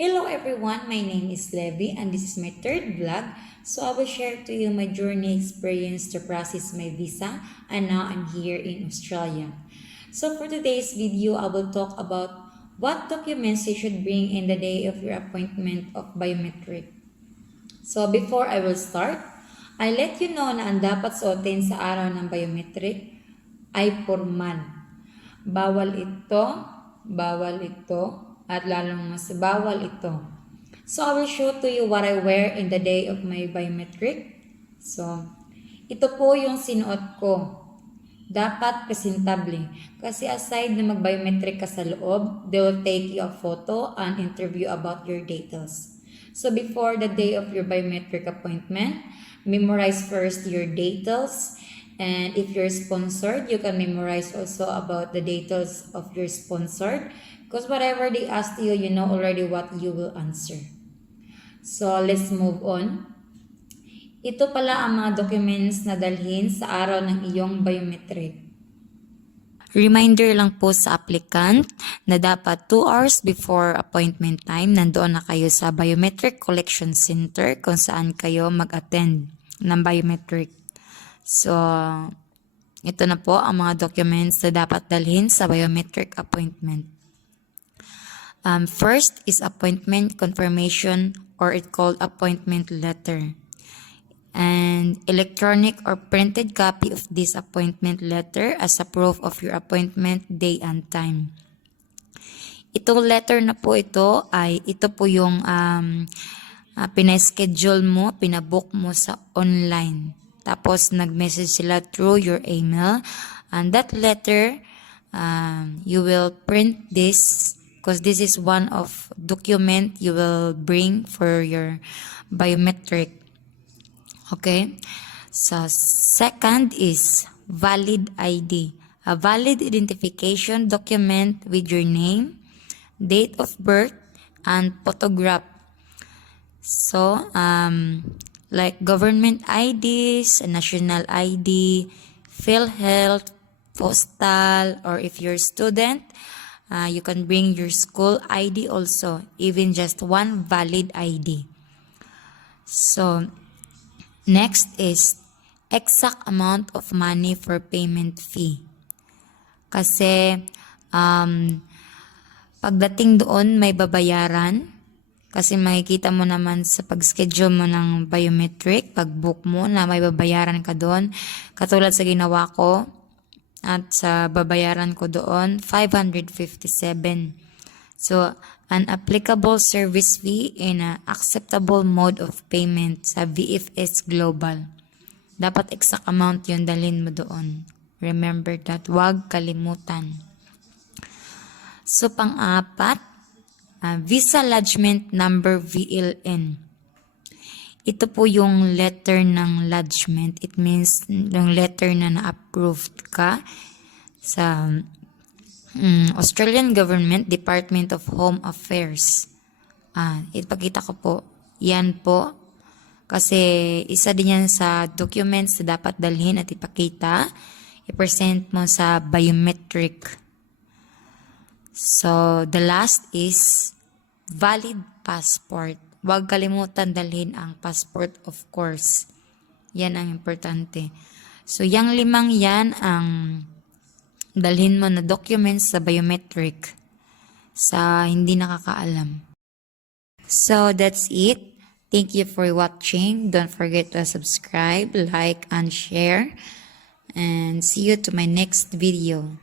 Hello everyone, my name is Levi and this is my third vlog. So I will share to you my journey experience to process my visa and now I'm here in Australia. So for today's video, I will talk about what documents you should bring in the day of your appointment of biometric. So before I will start, I let you know na ang dapat suotin sa araw ng biometric ay formal. Bawal ito, at lalong mas bawal ito. So I will show to you what I wear in the day of my biometric. So, ito po yung sinuot ko. Dapat presentable. Kasi aside na mag-biometric ka sa loob, they will take you a photo and interview about your details. So before the day of your biometric appointment, memorize first your details. And if you're sponsored, you can memorize also about the details of your sponsored. Because whatever they ask you, you know already what you will answer. So let's move on. Ito pala ang mga documents na dalhin sa araw ng iyong biometric. Reminder lang po sa applicant na dapat 2 hours before appointment time, nandoon na kayo sa Biometric Collection Center kung saan kayo mag-attend ng biometric. So, ito na po ang mga documents na dapat dalhin sa biometric appointment. First is appointment confirmation or it called appointment letter. And electronic or printed copy of this appointment letter as a proof of your appointment day and time. Itong letter na po ito po yung pina-schedule mo, pinabook mo sa online. Tapos nag-message sila through your email. And that letter, you will print this because this is one of document you will bring for your biometric. Okay? So, second is valid ID. A valid identification document with your name, date of birth, and photograph. So, like government IDs, national ID, PhilHealth, postal, or if you're a student, you can bring your school ID also, even just one valid ID. So, next is exact amount of money for payment fee. Kasi, pagdating doon may babayaran. Kasi makikita mo naman sa pag-schedule mo ng biometric, pag-book mo na may babayaran ka doon. Katulad sa ginawa ko, at sa babayaran ko doon, 557. So, an applicable service fee in an acceptable mode of payment sa VFS Global. Dapat exact amount yun dalhin mo doon. Remember that. Huwag kalimutan. So, pang-apat, Visa Lodgement Number VLN. Ito po yung letter ng lodgement. It means yung letter na na-approved ka sa Australian Government Department of Home Affairs. Ipakita ko po. Yan po. Kasi isa din yan sa documents na dapat dalhin at ipakita. I-present mo sa biometric. So, the last is valid passport. Huwag kalimutan dalhin ang passport, of course. Yan ang importante. So, yung 5 yan ang dalhin mo na documents sa biometric sa hindi nakakaalam. So, that's it. Thank you for watching. Don't forget to subscribe, like, and share. And see you to my next video.